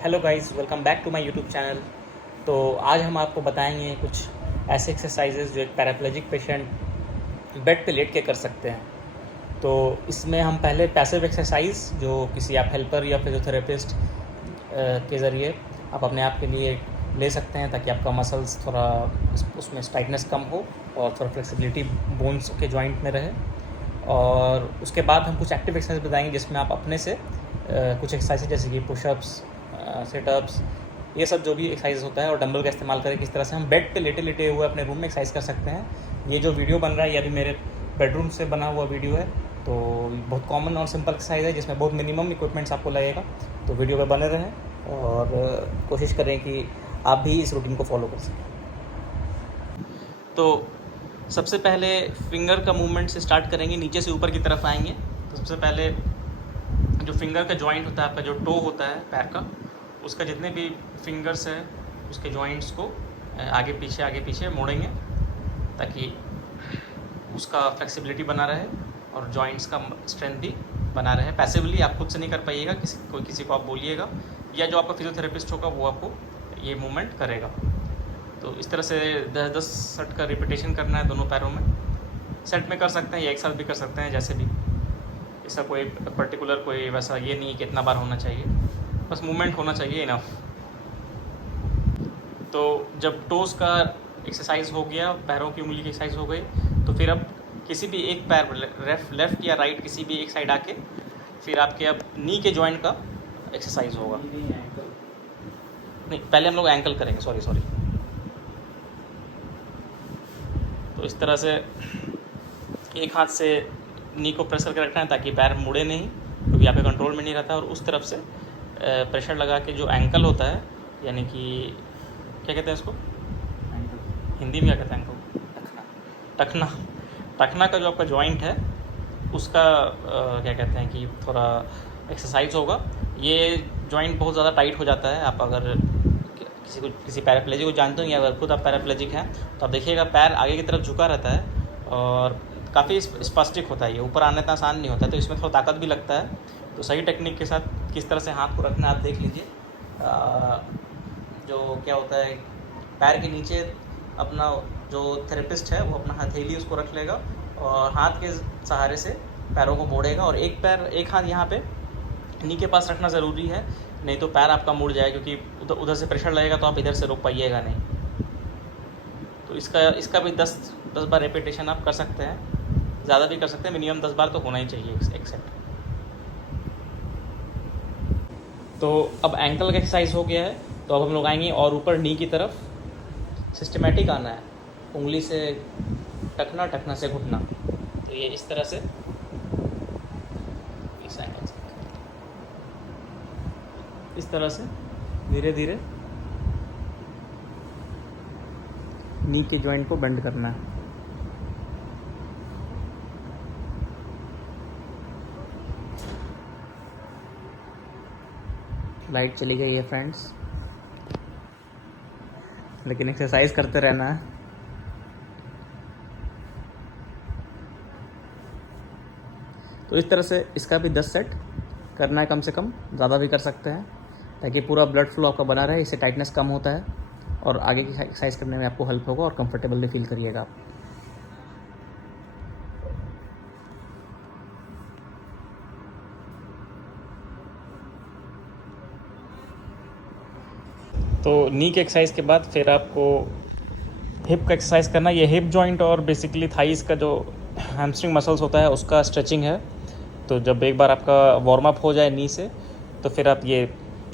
Hello guys, welcome back to my YouTube channel. तो आज हम आपको बताएंगे कुछ ऐसे एक्सरसाइजेज जो एक पैराप्लेजिक पेशेंट बेड पे लेट के कर सकते हैं। तो इसमें हम पहले पैसिव एक्सरसाइज जो किसी आप हेल्पर या फिजियोथेरेपिस्ट के ज़रिए आप अपने आप के लिए ले सकते हैं ताकि आपका मसल्स थोड़ा उसमें टाइटनेस कम हो और थोड़ा फ्लेक्सिबिलिटी बोन्स के जॉइंट में रहे। और उसके बाद हम कुछ एक्टिव एक्सरसाइज बताएंगे जिसमें आप अपने से कुछ एक्सरसाइज जैसे कि पुशअप्स, सिटअप्स, ये सब जो भी एक्सरसाइज होता है और डंबल का इस्तेमाल करके किस तरह से हम बेड पे लेटे लेटे हुए अपने रूम में एक्सरसाइज कर सकते हैं। ये जो वीडियो बन रहा है ये अभी मेरे बेडरूम से बना हुआ वीडियो है। तो बहुत कॉमन और सिंपल एक्सरसाइज है जिसमें बहुत मिनिमम इक्विपमेंट्स आपको लगेगा। तो वीडियो पे बने रहें और कोशिश करें कि आप भी इस रूटीन को फॉलो कर सकें। तो सबसे पहले फिंगर का मूवमेंट से स्टार्ट करेंगे, नीचे से ऊपर की तरफ आएंगे। तो सबसे पहले जो फिंगर का जॉइंट होता है, आपका जो टो होता है पैर का, उसका जितने भी फिंगर्स है उसके जॉइंट्स को आगे पीछे मोड़ेंगे ताकि उसका फ्लेक्सिबिलिटी बना रहे और जॉइंट्स का स्ट्रेंथ भी बना रहे। पैसिवली आप खुद से नहीं कर पाइएगा, किसी को आप बोलिएगा या जो आपका फिजियोथेरेपिस्ट होगा वो आपको ये मूवमेंट करेगा। तो इस तरह से 10-10 सेट का रिपीटेशन करना है दोनों पैरों में। सेट में कर सकते हैं या एक साथ भी कर सकते हैं, जैसे भी। इसका कोई पर्टिकुलर कोई वैसा ये नहीं कि इतना बार होना चाहिए, बस मूवमेंट होना चाहिए, इनफ। तो जब टोस का एक्सरसाइज हो गया, पैरों की उंगली की एक्सरसाइज हो गई, तो फिर अब किसी भी एक पैर लेफ़्ट या राइट किसी भी एक साइड आके फिर आपके अब नी के जॉइंट का एक्सरसाइज होगा। नहीं, पहले हम लोग एंकल करेंगे, सॉरी। तो इस तरह से एक हाथ से नी को प्रेस करके रखना है ताकि पैर मुड़े नहीं, क्योंकि यहाँ पे कंट्रोल में नहीं रहता। और उस तरफ से प्रेशर लगा के जो एंकल होता है, यानी कि क्या कहते हैं इसको हिंदी में, क्या कहते हैं एंकल? टखना का जो आपका जॉइंट है उसका क्या कहते हैं कि थोड़ा एक्सरसाइज होगा। ये जॉइंट बहुत ज़्यादा टाइट हो जाता है। आप अगर किसी पैराप्लेजिक को जानते हो या अगर खुद आप पैराप्लेजिक हैं तो आप देखिएगा पैर आगे की तरफ झुका रहता है और काफ़ी स्पास्टिक होता है। ये ऊपर आने इतना आसान नहीं होता है, तो इसमें थोड़ा ताकत भी लगता है। तो सही टेक्निक के साथ किस तरह से हाथ को रखना है आप देख लीजिए। जो क्या होता है, पैर के नीचे अपना जो थेरेपिस्ट है वो अपना हथेली उसको रख लेगा और हाथ के सहारे से पैरों को मोड़ेगा। और एक हाथ यहाँ पे नी के पास रखना ज़रूरी है, नहीं तो पैर आपका मुड़ जाए, क्योंकि उधर से प्रेशर लगेगा तो आप इधर से रोक पाइएगा नहीं। तो इसका भी 10 बार रेपिटेशन आप कर सकते हैं, ज़्यादा भी कर सकते हैं, मिनिमम 10 बार तो होना ही चाहिए एक सेट। तो अब एंकल का एक्सरसाइज हो गया है, तो अब हम लोग आएंगे और ऊपर नी की तरफ। सिस्टमेटिक आना है, उंगली से टखना से घुटना। तो ये इस तरह से इस तरह से धीरे धीरे नी के जॉइंट को बेंड करना है। लाइट चली गई है फ्रेंड्स, लेकिन एक्सरसाइज करते रहना है। तो इस तरह से इसका भी 10 सेट करना है, कम से कम, ज़्यादा भी कर सकते हैं ताकि पूरा ब्लड फ्लो आपका बना रहे। इससे टाइटनेस कम होता है और आगे की एक्सरसाइज करने में आपको हेल्प होगा और कंफर्टेबल भी फील करिएगा आप। तो नी के एक्सरसाइज के बाद फिर आपको हिप का एक्सरसाइज करना। ये हिप जॉइंट और बेसिकली थाइस का जो हैमस्ट्रिंग मसल्स होता है उसका स्ट्रेचिंग है। तो जब एक बार आपका वार्म अप हो जाए नी से, तो फिर आप ये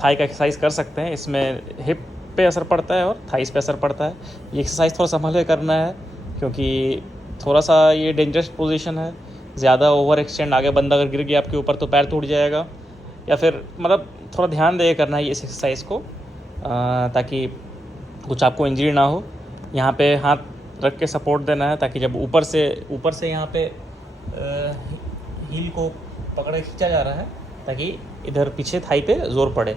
थाई का एक्सरसाइज कर सकते हैं। इसमें हिप पे असर पड़ता है और थाइस पे असर पड़ता है। ये एक्सरसाइज थोड़ा संभल के करना है क्योंकि थोड़ा सा ये डेंजरस पोजीशन है। ज़्यादा ओवर एक्सटेंड आगे बंदा अगर गिर गया आपके ऊपर तो पैर टूट जाएगा, या फिर मतलब थोड़ा ध्यान दे करना है इस एक्सरसाइज को ताकि कुछ आपको इंजरी ना हो। यहाँ पे हाथ रख के सपोर्ट देना है ताकि जब ऊपर से यहाँ पे हील को पकड़े खींचा जा रहा है ताकि इधर पीछे थाई पे ज़ोर पड़े।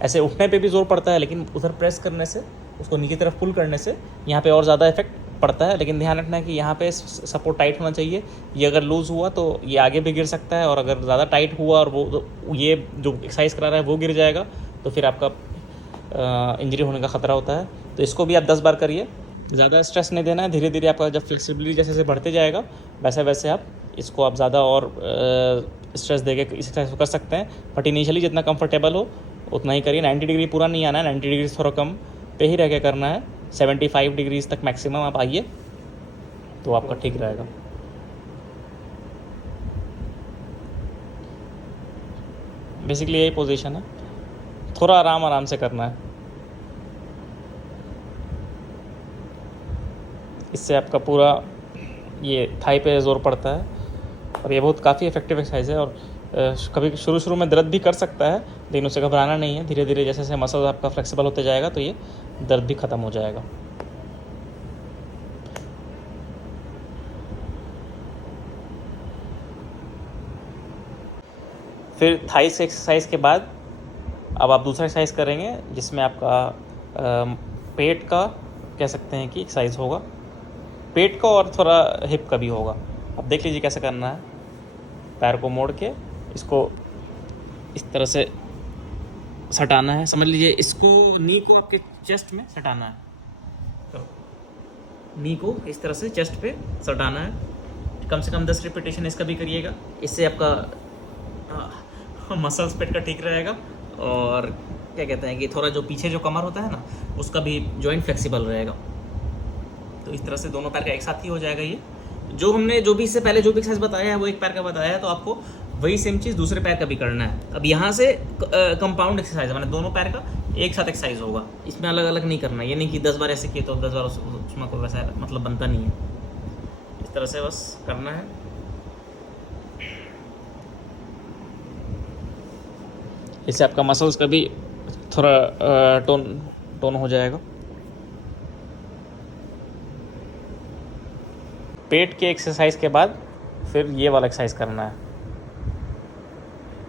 ऐसे उठने पे भी ज़ोर पड़ता है, लेकिन उधर प्रेस करने से, उसको नीचे तरफ पुल करने से यहाँ पे और ज़्यादा इफेक्ट पड़ता है। लेकिन ध्यान रखना है कि यहाँ पे सपोर्ट टाइट होना चाहिए। ये अगर लूज़ हुआ तो ये आगे भी गिर सकता है, और अगर ज़्यादा टाइट हुआ और वो ये जो एक्सरसाइज करा रहा है वो गिर जाएगा तो फिर आपका इंजरी होने का ख़तरा होता है। तो इसको भी आप 10 बार करिए, ज़्यादा स्ट्रेस नहीं देना है। धीरे धीरे आपका जब फ्लेक्सिबिलिटी जैसे जैसे बढ़ते जाएगा वैसे वैसे आप इसको आप ज़्यादा और स्ट्रेस देके इस एक्सरसाइज को कर सकते हैं। बट इनिशियली जितना कंफर्टेबल हो उतना ही करिए। 90 डिग्री पूरा नहीं आना है, 90 डिग्री थोड़ा कम पे ही रह के करना है। 75 डिग्रीज तक मैक्सिमम आप आइए तो आपका ठीक रहेगा। बेसिकली यही पोजीशन है, थोड़ा आराम आराम से करना है। इससे आपका पूरा ये थाई पे ज़ोर पड़ता है और ये बहुत काफ़ी इफेक्टिव एक्सरसाइज है। और कभी शुरू में दर्द भी कर सकता है, लेकिन उससे घबराना नहीं है। धीरे धीरे जैसे जैसे मसल आपका फ्लेक्सिबल होते जाएगा तो ये दर्द भी ख़त्म हो जाएगा। फिर थाइस एक्सरसाइज के बाद अब आप दूसरा एक्सरसाइज करेंगे जिसमें आपका पेट का कह सकते हैं कि एक्सरसाइज होगा, पेट का और थोड़ा हिप का भी होगा। अब देख लीजिए कैसे करना है। पैर को मोड़ के इसको इस तरह से सटाना है, समझ लीजिए इसको नी को आपके चेस्ट में सटाना है। तो नी को इस तरह से चेस्ट पे सटाना है। कम से कम 10 रिपीटेशन इसका भी करिएगा। इससे आपका मसल्स पेट का ठीक रहेगा और क्या कहते हैं कि थोड़ा जो पीछे जो कमर होता है ना उसका भी जॉइंट फ्लेक्सिबल रहेगा। तो इस तरह से दोनों पैर का एक साथ ही हो जाएगा। ये जो हमने जो भी इससे पहले जो भी एक्सरसाइज बताया है वो एक पैर का बताया है, तो आपको वही सेम चीज़ दूसरे पैर का भी करना है। अब यहाँ से कंपाउंड एक्सरसाइज है, मैंने दोनों पैर का एक साथ एक्सरसाइज होगा। इसमें अलग अलग नहीं करना, ये नहीं कि 10 बार ऐसे किए तो 10 बार उसमें कोई वैसा मतलब बनता नहीं है। इस तरह से बस करना है। इससे आपका मसल्स का भी थोड़ा टोन हो जाएगा। पेट के एक्सरसाइज के बाद फिर ये वाला एक्सरसाइज करना है।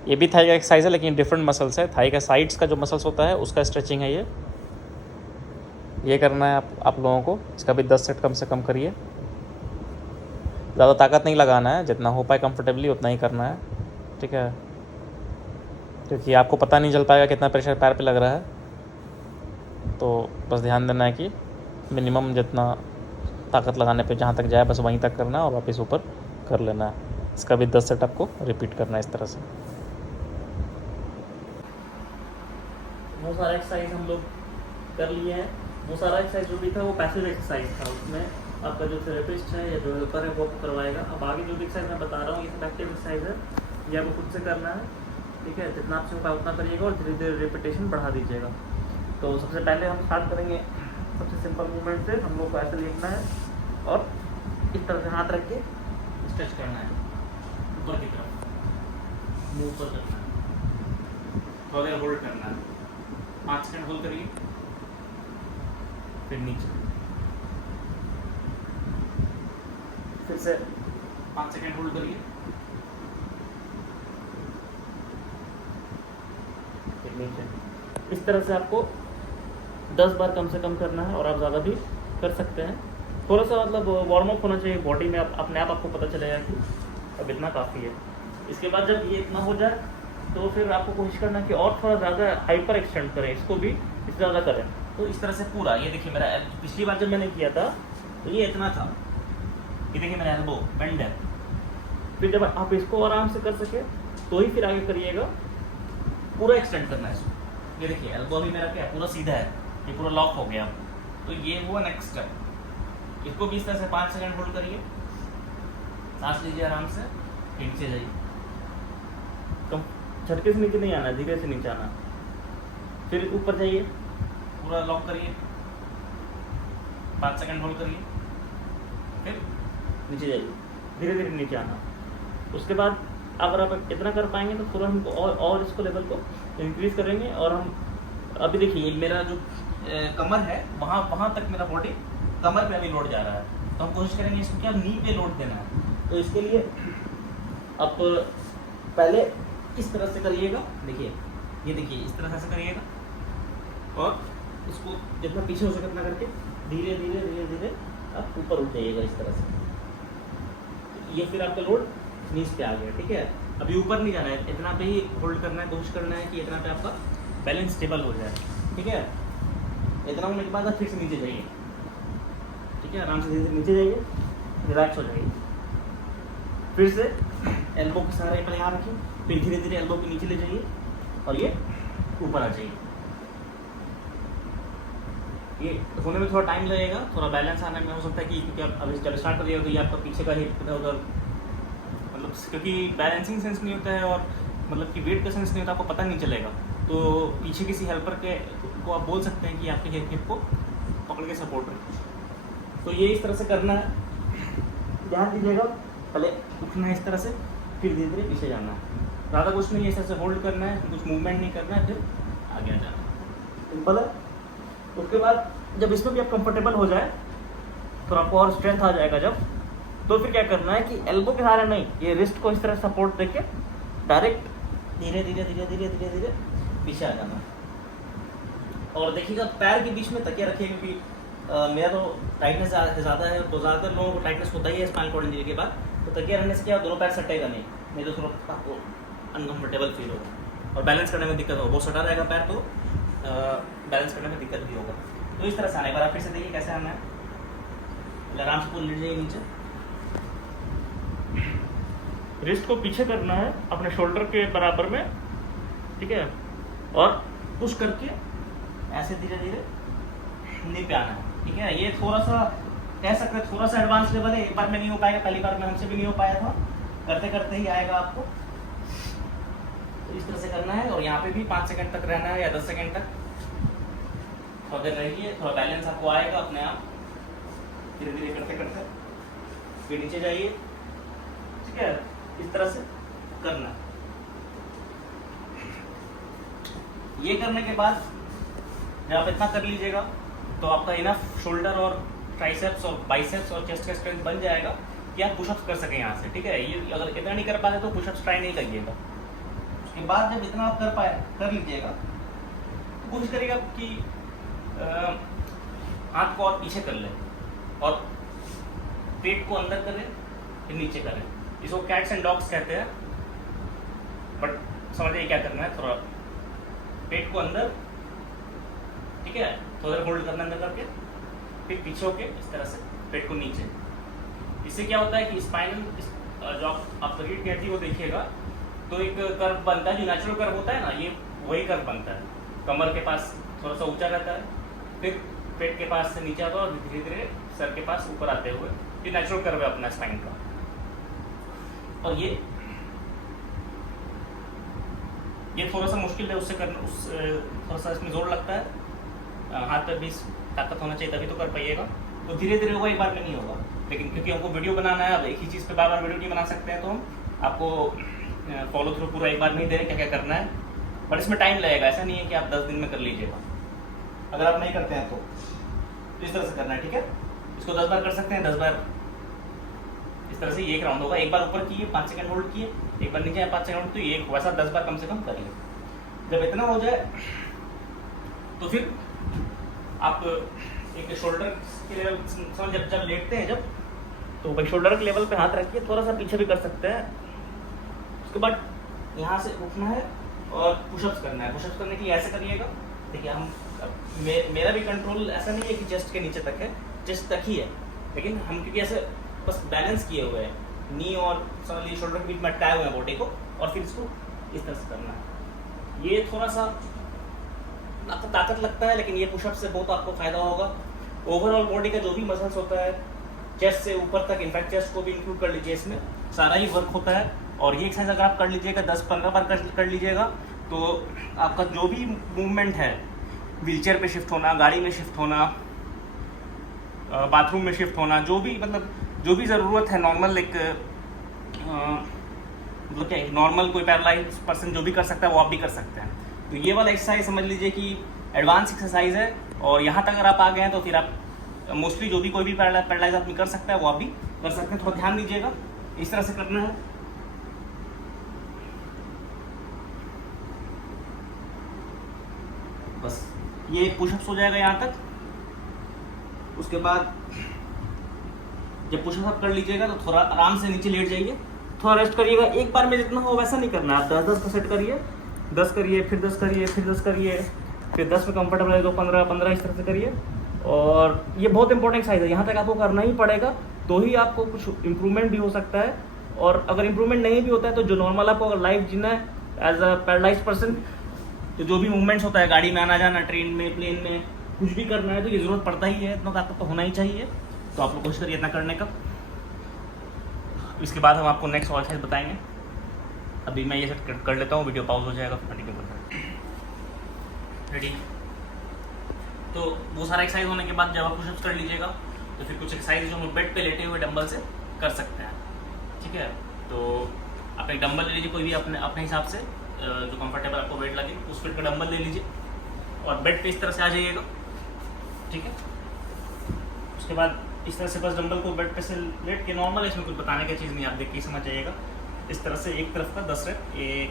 ये भी थाई का एक्सरसाइज है लेकिन डिफरेंट मसल्स है। थाई का साइड्स का जो मसल्स होता है उसका स्ट्रेचिंग है ये करना है आप लोगों को। इसका भी 10 सेट कम से कम करिए। ज़्यादा ताकत नहीं लगाना है, जितना हो पाए कंफर्टेबली उतना ही करना है, ठीक है। क्योंकि आपको पता नहीं चल पाएगा कितना प्रेशर पैर पे लग रहा है। तो बस ध्यान देना है कि मिनिमम जितना ताकत लगाने पे जहाँ तक जाए बस वहीं तक करना है और वापस ऊपर कर लेना है। इसका भी 10 सेट आपको रिपीट करना है इस तरह से। वो सारा एक्सरसाइज हम लोग कर लिए हैं। वो सारा एक्सरसाइज जो भी था वो पैसिव एक्सरसाइज था, उसमें आपका जो थेरेपिस्ट है या जो हेल्पर है वो करवाएगा। अब आगे जो भी एक्सरसाइज मैं बता रहा हूँ ये सब एक्टिव एक्सरसाइज है, ये आपको खुद से करना है, ठीक है। जितना आपसे हो पाए उतना करिएगा और धीरे धीरे रिपीटेशन बढ़ा दीजिएगा। तो सबसे पहले हम स्टार्ट करेंगे सबसे सिंपल मूवमेंट से। हम लोग को ऐसे लेटना है और इस तरह से हाथ रख के स्ट्रेच करना है ऊपर की तरफ, मुंह ऊपर रखना है, थोड़ा देर होल्ड करना है। 5 सेकंड होल्ड करिए, फिर नीचे, फिर से 5 सेकंड होल्ड करिए, फिर नीचे। इस तरह से आपको 10 बार कम से कम करना है और आप ज़्यादा भी कर सकते हैं। थोड़ा सा मतलब वार्म अप होना चाहिए बॉडी में, अपने आप आपको पता चलेगा कि अब इतना काफ़ी है। इसके बाद जब ये इतना हो जाए तो फिर आपको कोशिश करना कि और थोड़ा ज़्यादा हाइपर एक्सटेंड करें, इसको भी इससे ज़्यादा करें। तो इस तरह से पूरा ये देखिए मेरा पिछली बार जब मैंने किया था तो ये इतना था, ये देखिए मेरा एल्बो बेंड है। फिर जब आप इसको आराम से कर सके तो ही फिर आगे करिएगा, पूरा एक्सटेंड करना है इसको। ये देखिए एल्बो अभी मेरा क्या पूरा सीधा है, ये पूरा लॉक हो गया। तो ये हुआ नेक्स्ट स्टेप। इसको भी इस तरह से 5 सेकंड होल्ड करिए, सांस लीजिए आराम से, फिर नीचे जाइए। कम झटके से नीचे नहीं आना, धीरे से नीचे आना। फिर ऊपर जाइए, पूरा लॉक करिए, 5 सेकंड होल्ड करिए, फिर नीचे जाइए, धीरे धीरे नीचे आना। उसके बाद अगर आप इतना कर पाएंगे तो थोड़ा हमको और इसको लेवल को इंक्रीज करेंगे। और हम अभी देखिए मेरा जो कमर है वहाँ तक मेरा बॉडी कमर पे अभी लोड जा रहा है। तो हम कोशिश करेंगे इसको क्या नी पे लोड देना है। तो इसके लिए आप पहले इस तरह से करिएगा, देखिए ये देखिए इस तरह से करिएगा और इसको जितना पीछे हो सके उतना करके धीरे धीरे धीरे धीरे आप ऊपर उठ जाइएगा इस तरह से। ये फिर आपका लोड नीज पे आ गया, ठीक है। अभी ऊपर नहीं जाना है, इतना पे ही होल्ड करना है, कोशिश करना है कि इतना पे आपका बैलेंस स्टेबल हो जाए, ठीक है। इतना होने के बाद आप फिर से नीचे जाइए, ठीक है, आराम से धीरे धीरे नीचे जाइए, रिलैक्स हो जाइए। फिर से एल्बो के सहारे पहले यहाँ रखिए, फिर धीरे धीरे एल्बो के नीचे ले जाइए और ये ऊपर आ जाइए। ये होने में थोड़ा टाइम लगेगा, थोड़ा बैलेंस आने में हो सकता है कि क्योंकि आप अभी जब स्टार्ट करिएगा तो ये आपका पीछे का हिप इधर उधर, मतलब क्योंकि बैलेंसिंग सेंस नहीं होता है और मतलब कि वेट का सेंस नहीं होता, आपको पता नहीं चलेगा। तो पीछे किसी हेल्पर के को आप बोल सकते हैं कि आपके हिप को पकड़ के सपोर्ट रखें। तो ये इस तरह से करना है, ध्यान दीजिएगा। पहले उठना है इस तरह से, फिर धीरे धीरे पीछे जाना है, ज़्यादा कुछ नहीं, इस तरह से होल्ड करना है, कुछ मूवमेंट नहीं करना है, फिर आगे आ जाना है, सिंपल है। उसके बाद जब इसमें भी आप कंफर्टेबल हो जाए, तो आपको और स्ट्रेंथ आ जाएगा जब, तो फिर क्या करना है कि एल्बो के सहारे नहीं, ये रिस्ट को इस तरह सपोर्ट देके डायरेक्ट धीरे धीरे धीरे धीरे धीरे धीरे पीछे आ जाना है। और देखिएगा पैर के बीच में तकिया रखिएगा, क्योंकि मेरा तो टाइटनेस ज़्यादा है, तो ज़्यादातर लोगों को टाइटनेस होता ही है स्पाइनल कॉर्ड इंजरी के बाद, तो तकिया रहने से क्या दोनों पैर सटेगा नहीं तो थोड़ा आपको अनकम्फर्टेबल फील होगा और बैलेंस करने में दिक्कत होगा। वो सटा रहेगा पैर तो बैलेंस करने में दिक्कत भी होगा। तो इस तरह से आना है, एक बार फिर से देखिए कैसे आना है। आराम से पूरी लेट जाइए नीचे, रिस्ट को पीछे करना है अपने शोल्डर के बराबर में, ठीक है, और पुश करके ऐसे धीरे धीरे नी पे आना है, ठीक है। ये थोड़ा सा कह सकते हैं थोड़ा सा एडवांस लेवल है, एक बार में नहीं हो पाएगा, पहली बार में हमसे भी नहीं हो पाया था, करते करते ही आएगा आपको। तो इस तरह से करना है और यहाँ पे भी 5 सेकंड तक रहना है या 10 सेकंड तक, थोड़ा देर रहिए, थोड़ा बैलेंस आपको आएगा अपने आप, धीरे धीरे करते करते फिर नीचे जाइए, ठीक है, इस तरह से करना। ये करने के बाद जब आप इतना कर लीजिएगा तो आपका इनफ शोल्डर और ट्राइसेप्स और बाइसेप्स और चेस्ट का स्ट्रेंथ बन जाएगा कि आप पुशअप्स कर सकें यहाँ से, ठीक है। ये अगर इतना नहीं कर पाते तो पुशअप्स ट्राई नहीं करिएगा। उसके बाद जब इतना आप कर लीजिएगा तो कोशिश करिएगा कि हाथ को और पीछे कर लें और पेट को अंदर करें फिर नीचे करें। इसको कैट्स एंड डॉग्स कहते हैं, बट समझिए क्या करना है, थोड़ा पेट को अंदर, ठीक है, थोड़ा देर होल्ड करना अंदर करके, फिर पीछे होके इस तरह से पेट को नीचे। इससे क्या होता है कि स्पाइनल जो आप रीढ़ की हड्डी को देखिएगा तो एक कर्व बनता है, जो नेचुरल कर्व होता है ना, ये वही कर्व बनता है। कमर के पास थोड़ा सा ऊंचा रहता है, फिर पेट के पास से नीचे आता है और धीरे धीरे सर के पास ऊपर आते हुए, ये नेचुरल कर्व है अपना स्पाइन का। और ये थोड़ा सा मुश्किल है उससे करना, थोड़ा सा इसमें जोर लगता है, हाथ पे भी ताकत होना चाहिए तभी तो कर पाइएगा। तो धीरे धीरे होगा, एक बार में नहीं होगा, लेकिन क्योंकि हमको वीडियो बनाना है, अब एक ही चीज़ पे बार बार वीडियो नहीं बना सकते हैं, तो हम आपको फॉलो थ्रू पूरा एक बार नहीं दे रहे क्या क्या करना है, बट इसमें टाइम लगेगा। ऐसा नहीं है कि आप 10 दिन में कर लीजिएगा, अगर आप नहीं करते हैं तो इस तरह से करना है, ठीक है। इसको 10 बार कर सकते हैं, 10 बार इस तरह से, ये एक राउंड होगा, एक बार ऊपर किए 5 सेकंड होल्ड किए, एक बार नीचे 5 सेकंड, तो ये वैसा 10 बार कम से कम करिए। जब इतना हो जाए तो फिर आप एक शोल्डर के लेवल समझ, जब लेटते हैं जब, तो भाई शोल्डर के लेवल पे हाथ रखिए, थोड़ा सा पीछे भी कर सकते हैं। उसके बाद यहाँ से उठना है और पुशअप्स करना है। पुशअप्स करने के लिए ऐसे करिएगा, देखिए हम मेरा भी कंट्रोल ऐसा नहीं है कि चेस्ट के नीचे तक है, चेस्ट तक ही है, लेकिन हम क्योंकि ऐसे बस बैलेंस किए हुए हैं, नी और समझ लीजिए शोल्डर के बीच में अटकाए हुए हैं बॉडी को, और फिर इसको इस तरह से करना है। ये थोड़ा सा आपको ताकत लगता है, लेकिन ये पुशअप से बहुत आपको फायदा होगा। ओवरऑल बॉडी का जो भी मसल्स होता है चेस्ट से ऊपर तक, इनफैक्ट चेस्ट को भी इंक्लूड कर लीजिए, इसमें सारा ही वर्क होता है। और ये एक्सरसाइज अगर आप कर लीजिएगा 10-15 बार कर लीजिएगा, तो आपका जो भी मूवमेंट है, व्हीलचेयर पे शिफ्ट होना, गाड़ी में शिफ्ट होना, बाथरूम में शिफ्ट होना, जो भी मतलब जो भी ज़रूरत है नॉर्मल, एक मतलब क्या नॉर्मल कोई पैरालाइज पर्सन जो भी कर सकता है वो आप भी कर सकते हैं। तो ये वाला एक्सरसाइज समझ लीजिए कि एडवांस एक्सरसाइज है, और यहाँ तक अगर आप आ गए हैं तो फिर आप मोस्टली जो भी कोई भी पैरालाइज आदमी कर सकता है वो आप भी कर सकते हैं। थोड़ा ध्यान दीजिएगा, इस तरह से करना है। बस ये पुशअप्स हो जाएगा यहाँ तक। उसके बाद जब पुशअप आप कर लीजिएगा तो थोड़ा आराम से नीचे लेट जाइए, थोड़ा रेस्ट करिएगा। एक बार में जितना हो वैसा नहीं करना, आप 10-10 का सेट करिए, 10 करिए, फिर 10 करिए, फिर 10 करिए, फिर 10 में कंफर्टेबल है तो 15 इस तरह से करिए। और ये बहुत इंपॉर्टेंट एक्सरसाइज है, यहाँ तक आपको करना ही पड़ेगा, तो ही आपको कुछ इंप्रूवमेंट भी हो सकता है। और अगर इंप्रूवमेंट नहीं भी होता है तो जो नॉर्मल आपको अगर लाइफ जीना है एज अ पैरालाइज्ड पर्सन, तो जो भी मूवमेंट्स होता है, गाड़ी में आना जाना, ट्रेन में, प्लेन में, कुछ भी करना है तो ये ज़रूरत पड़ता ही है, इतना ताकत तो होना ही चाहिए। तो आप लोग कोशिश करिए इतना करने का। इसके बाद हम आपको नेक्स्ट और एक्सरसाइज बताएंगे। अभी मैं ये सेट कर लेता हूँ, वीडियो पॉज हो जाएगा, कंटिन्यू करते हैं। रेडी? तो वो सारा एक्सरसाइज होने के बाद जब आप पुशअप्स कर लीजिएगा तो फिर कुछ एक्सरसाइज जो हम बेड पे लेटे हुए डंबल से कर सकते हैं, ठीक है। तो आप एक डंबल ले लीजिए, कोई भी अपने अपने हिसाब से जो कंफर्टेबल आपको वेट लगे उस वेट का डंबल ले लीजिए और बेड पे इस तरह से आ जाइएगा, ठीक है। उसके बाद इस तरह से बस डंबल को बेड पे से लेट के, नॉर्मल, इसमें कुछ बताने की चीज़ नहीं, आप देख के समझ जाइएगा। इस तरह से एक तरफ का 10 रेप, 1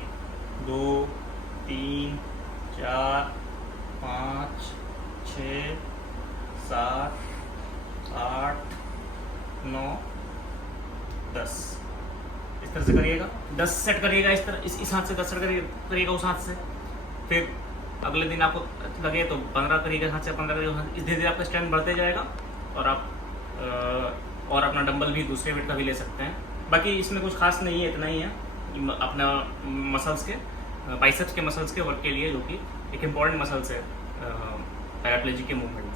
2 3 4 5 6 7 8 9 10 इस तरह से करिएगा। 10 सेट करिएगा इस तरह, इस हाथ से 10 सेट करिएगा उस हाथ से। फिर अगले दिन आपको लगे तो 15 करिएगा इस हाथ से, 15 करिएगा। इस धीरे धीरे आपका स्ट्रेंथ बढ़ते जाएगा और आप और अपना डंबल भी दूसरे वेट का भी ले सकते हैं। बाकी इसमें कुछ खास नहीं है, इतना ही है अपना मसल्स के, बाइसेप्स के मसल्स के वर्क के लिए, जो कि एक इम्पॉर्टेंट मसल्स है पैराप्लेजिक के मूवमेंट।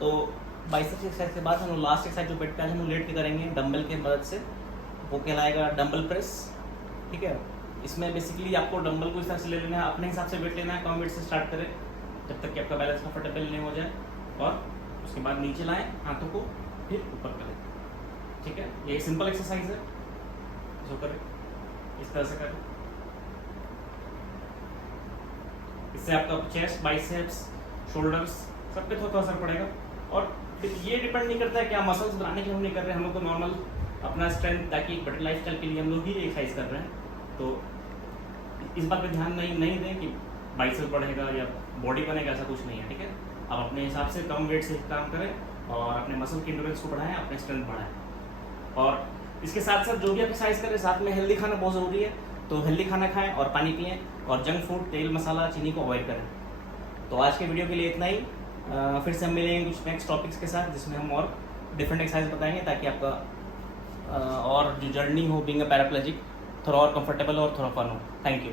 तो बाइसेप्स एक्सरसाइज के बाद हम लोग लास्ट एक्सरसाइज जो बेड पे हम लोग लेट के करेंगे डंबल के मदद से, वो कहलाएगा डंबल प्रेस, ठीक है। इसमें बेसिकली आपको डंबल को इस तरह से ले लेना है, अपने हिसाब से वेट लेना है, कम वेट से स्टार्ट करें जब तक कि आपका बैलेंस कंफर्टेबल नहीं हो जाए, और उसके बाद नीचे लाएं हाथों को, फिर ऊपर करें, ठीक है। ये सिंपल एक्सरसाइज है, जो करें इस तरह से करें। इससे आपका चेस्ट, बाइसेप्स, शोल्डर्स सब पे थोड़ा असर पड़ेगा। और ये डिपेंड नहीं करता है कि आप मसल्स बनाने के लिए हम नहीं कर रहे हैं, हम लोग को नॉर्मल अपना स्ट्रेंथ, ताकि एक बेटर लाइफस्टाइल के लिए हम लोग ही एक्सरसाइज कर रहे हैं। तो इस बात पे ध्यान नहीं दें कि बाइसेप्स बढ़ेगा या बॉडी बनेगा, ऐसा कुछ नहीं है, ठीक है। आप अपने हिसाब से कम वेट से काम करें और अपने मसल की इंड्योरेंस को बढ़ाएं, अपने स्ट्रेंथ बढ़ाएं। और इसके साथ साथ जो भी एक्सरसाइज करें, साथ में हेल्दी खाना बहुत ज़रूरी है। तो हेल्दी खाना खाएं और पानी पिएं, और जंक फूड, तेल, मसाला, चीनी को अवॉइड करें। तो आज के वीडियो के लिए इतना ही। फिर से हम मिलेंगे कुछ नेक्स्ट टॉपिक्स के साथ, जिसमें हम और डिफरेंट एक्सरसाइज बताएंगे, ताकि आपका और जो जर्नी हो बीइंग अ पैराप्लेजिक थोड़ा और कंफर्टेबल और थोड़ा फन हो। Thank you.